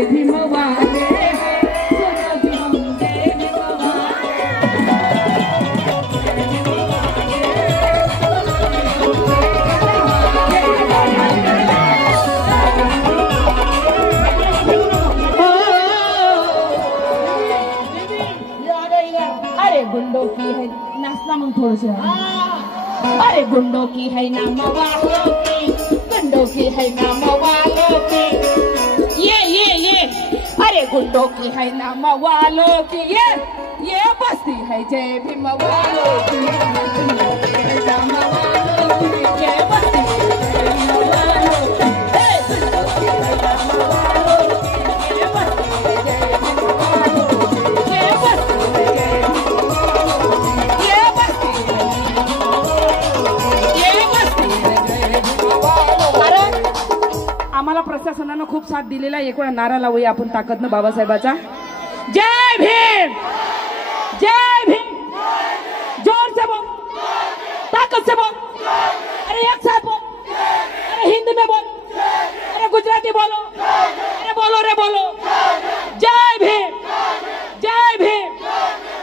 जय भीम वाले सुनो भीम जय भीम अरे गुंडों की है नाचना मग थोडस अरे गुंडों की है नाम वालों की गुंडों की है नाम वालों की ये अरे गुंडों की है नाम वालों की ये बस्ती है जय भीम वालों की गुंडों की है नाम वालों की ये बस्ती है जय भीम वालों की गुंडों की है नाम वालों की ये बस्ती है जय भीम वालों की ये बस्ती है जय आम्हाला प्रशासनानं खूप साथ दिलेला एक वेळा नारा लावूया आपण ताकदनं बाबासाहेबाचा जय भीम जोर से बोल ताकत से बोल अरे एक साथ बोल अरे हिंदी में बोल अरे गुजराती बोलो अरे बोलो रे बोलो जय भीम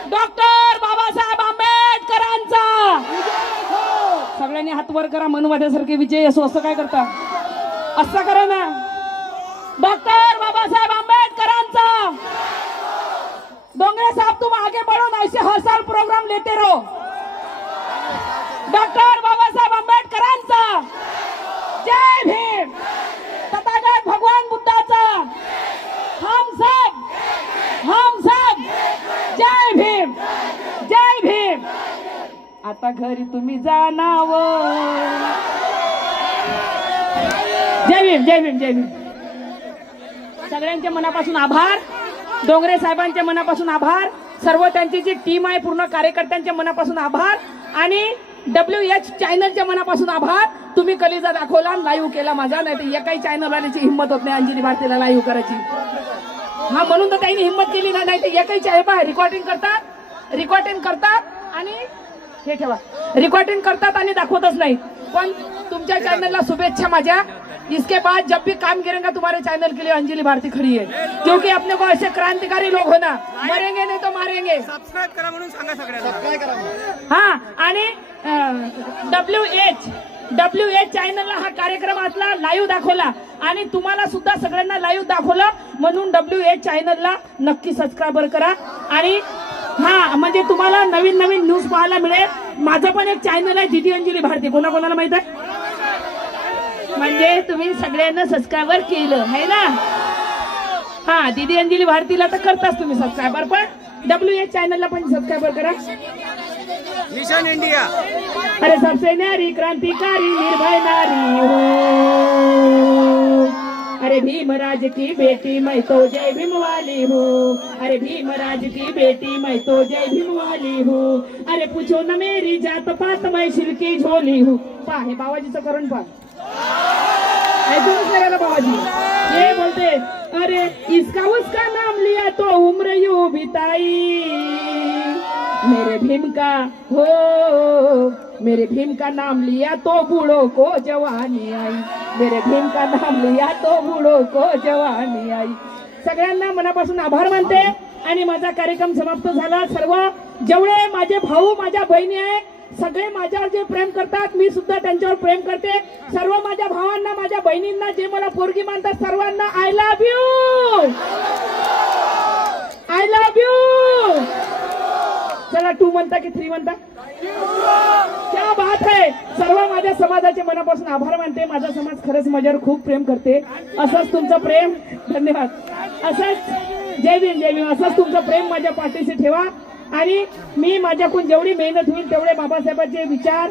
डॉक्टर बाबासाहेब आंबेडकरांचा सगळ्यांनी हात वर करा मनवाद्यासारखे विजय असो असं काय करता असं करा ना डॉक्टर बाबासाहेब आंबेडकरांचा डोंगरे साहब तुम आगे बढ़ो ना ऐसे हर साल प्रोग्राम लेते रहो डॉक्टर बाबासाहेब आंबेडकरांचा जय भीम तथागत भगवान बुद्धाचा हम सब जय भीम आता घरी तुम्ही जाणावं जय भीम सगळ्यांच्या मनापासून आभार डोंगरे साहेबांच्या मनापासून आभार सर्व त्यांची जी टीम आहे पूर्ण कार्यकर्त्यांच्या मनापासून आभार आणि WH चॅनलच्या मनापासून आभार तुम्ही कलिजा दाखवला लाईव्ह केला माझा नाही तर एकाही चॅनल वाल्याची हिंमत होत नाही अंजली भारतीला लाईव्ह करायची हा म्हणून तर त्यांनी हिंमत केली नाही तर एकाही चॅनल रेकॉर्डिंग करतात आणि हे ठेवा रेकॉर्डिंग करतात आणि दाखवतच नाही पण तुमच्या चॅनलला शुभेच्छा माझ्या इसके बाद जब भी काम करेंगे तुम्हारे चैनल के लिए अंजलि भारती खड़ी है क्योंकि अपने को ऐसे क्रांतिकारी लोग होना मरेंगे नहीं तो मारेंगे सबस्क्राइब करा म्हणून सांगा सगळ्यांना हाँ आणि WH चॅनलला हा कार्यक्रम असला लाईव्ह दाखवला आणि तुम्हाला सुद्धा सगळ्यांना लाईव्ह दाखवलं म्हणून WH चॅनलला नक्की सबस्क्राइबर करा आणि हा म्हणजे तुम्हाला नवीन न्यूज पाहायला मिळेल माझं पण एक चॅनल आहे दीदी अंजली भारती कोणाकोणाला माहित आहे म्हणजे तुम्ही सगळ्यांना सबस्क्राइबर केलं है ना हा दीदी अंजली भारतीला तर करताच तुम्ही सबस्क्राइबर पण WH चॅनलला पण सबस्क्राइबर करा मिशन इंडिया अरे सबसे न्यारी क्रांतिकारी निर्भय नारी हो अरे भीमराज की बेटी मैं तो जय भीम वाली हूँ अरे भीमराज की बेटी मैं तो जय भीम वाली हूँ अरे पूछो न मेरी जात पात मैं सिल्की झोली हूँ पा हे बाबाजीचं करून पा ऐकूनच करायला बाबाजी ये बोलते अरे इसका उसका नाम लिया तो उम्र यूं बिताई मेरे भीम का नाम लिया तो बूढ़ों को जवानी आई मेरे भीम का नाम लिया तो बूढ़ों को जवानी आई सगळ्यांना मनापासून आभार मानते आणि माझा कार्यक्रम समाप्त झाला सर्व जेवढे माझे भाऊ माझ्या बहिणी आहे सगळे माझ्यावर जे प्रेम करतात मी सुद्धा त्यांच्यावर प्रेम करते सर्व माझ्या भावांना माझ्या बहिणींना जे मला पोरगी मानतात सर्वांना आय लव्ह यू चला 2 म्हणता की 3 म्हणता क्या बात है सर्व माझ्या समाजाचे मनापासून आभार मानते माझा समाज खरंच माझ्यावर खूप प्रेम करते असंच तुमचं प्रेम धन्यवाद असंच जय भीम असंच तुमचं प्रेम माझ्या पाठीशी ठेवा आणि मी माझ्याकडून जेवढी मेहनत होईल तेवढे बाबासाहेबांचे विचार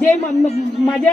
जे माझ्या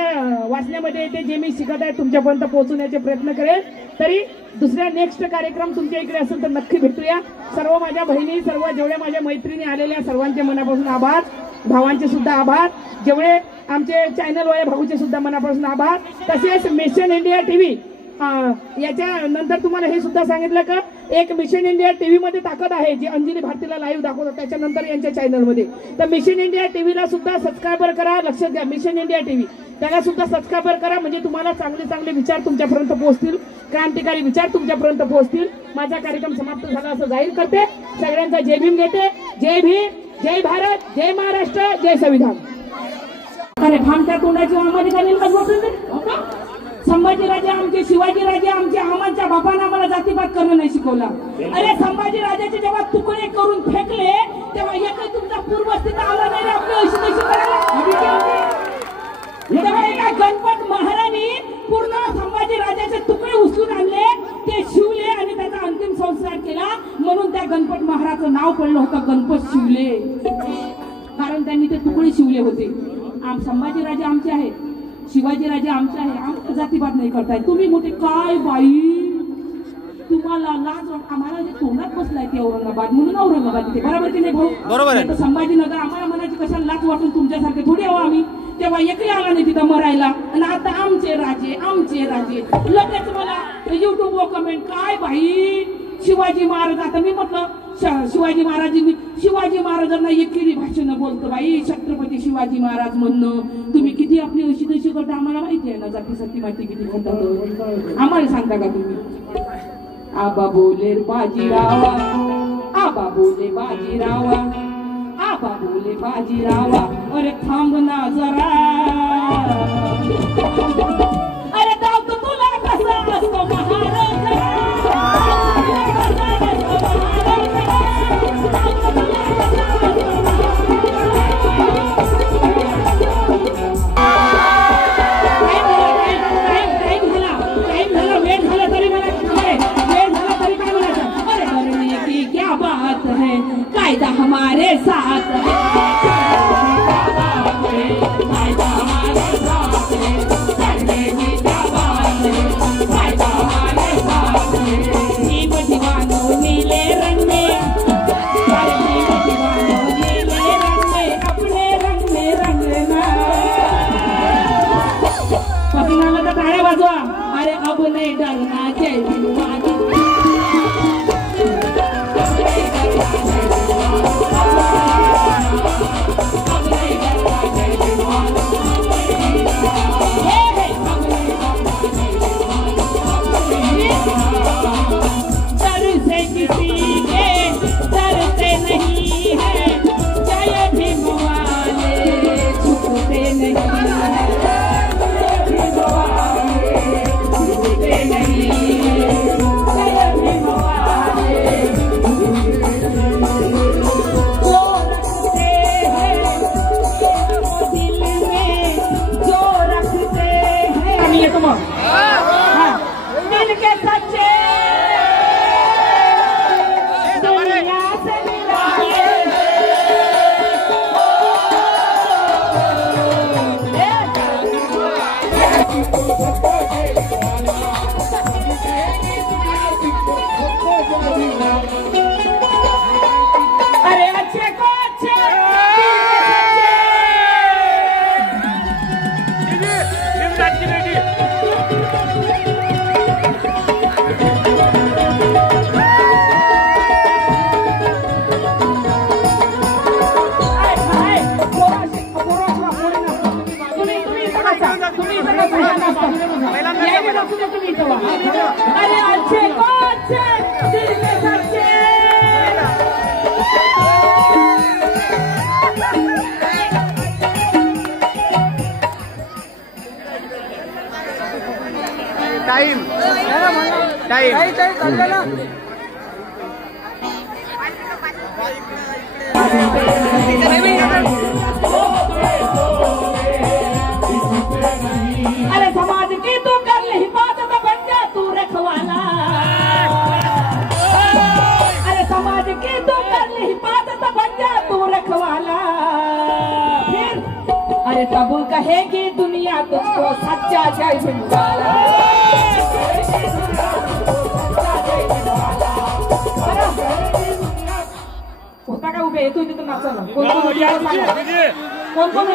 वाचण्यामध्ये येते जे मी शिकत आहे तुमच्यापर्यंत पोहोचवण्याचे प्रयत्न करेल तरी दुसऱ्या नेक्स्ट कार्यक्रम तुमच्या इकडे असेल तर नक्की भेटूया सर्व माझ्या बहिणी सर्व जेवढ्या माझ्या मैत्रिणी आलेल्या सर्वांचे मनापासून आभार भावांचे सुद्धा आभार जेवढे आमचे चॅनल वाले भाऊचे सुद्धा मनापासून आभार तसेच मिशन इंडिया टीव्ही याच्या नंतर तुम्हाला हे सुद्धा सांगितलं का एक मिशन इंडिया टीव्ही मध्ये ताकद आहे जी अंजली भारतीला लाईव्ह दाखवतात त्याच्यानंतर यांच्या चॅनल मध्ये तर मिशन इंडिया टीव्हीला सुद्धा सबस्क्राइबर करा लक्ष द्या मिशन इंडिया टीव्ही त्याला सुद्धा सबस्क्राईबर करा, म्हणजे तुम्हाला चांगले चांगले विचार तुमच्यापर्यंत पोहोचतील, क्रांतिकारी विचार तुमच्यापर्यंत पोहोचतील. माझा कार्यक्रम समाप्त झाला असं जाहीर करते. सगळ्यांचा जय भीम घेते. जय भीम, जय भारत, जय महाराष्ट्र, जय संविधान. अरे भामच्या तोंडाची आम्हाला संभाजीराजे आमचे, शिवाजीराजे आमचे, आम्हाच्या बापानं आम्हाला जातीपात करणं नाही शिकवला. अरे संभाजीराजाचे जेव्हा तुकडे करून फेकले तेव्हा एक तुमचा पूर्वस्थित आला नाही आपली अशी तशी करायला. तेव्हा एका गणपत महाराणी पूर्ण संभाजीराजाचे तुकडे उचलून आणले, ते शिवले आणि त्याचा अंतिम संस्कार केला. म्हणून त्या गणपत महाराजचं नाव पडलं होतं गणपत शिवले, कारण त्यांनी ते तुकडे शिवले होते. संभाजीराजे आमचे आहेत, शिवाजीराजे आमचे आहे, आमचा जातीवाद नाही करताय तुम्ही. मोठे काय बाई, तुम्हाला लाज वाट, आम्हाला जे तोंडात बसलाय ते औरंगाबाद म्हणून औरंगाबाद इथे, बरोबर की नाही भाऊ? बरोबर आहे. संभाजीनगर आम्हाला मनाची कशाला लाज वाटून तुमच्यासारखे थोडी आहो आम्ही. तेव्हा एकही आला नाही तिथं मरायला, आणि आता आमचे राजे, आमचे राजे. लगेच मला युट्यूबवर कमेंट, काय बाई शिवाजी महाराज. आता मी म्हटलं शिवाजी महाराजांनी, शिवाजी महाराजांना एकेरी भाषेनं बोलतो बाई छत्रपती शिवाजी महाराज म्हणणं. तुम्ही किती आपली अशी तशी करता आम्हाला माहिती आहे ना, जातीसाठी माहिती किती करतात आम्हाला सांगता का तुम्ही? आबा बोले बाजीरावा, आबा बोले बाजीरावा, आबा बोले बाजीरावा. अरे थांब ना जरा, अरे गाव तर तुला कसा असतो महाराज. कायदा हमारे साथ है, कायदा हमारे साथ है, करने की क्या बात है, कायदा हमारे साथ है. भीम दीवानो नीले रंग में, भीम दीवानो नीले रंग में, अपने रंग में रंगना. पसीनाला तर टाळ्या वाजवा. अरे अब नहीं डरना, जय भीम माझी. टाइम अरे समाज की तू कर नहीं बात तो बन जा तू रखवाला. अरे समाज की तू कर नहीं बात तो बन जा तू रखवाला. फिर अरे तब कहेगी दुनिया तुझको सच्चा जय भीमवाला. होता का उभे तू तिथं नाचायला कोण कोण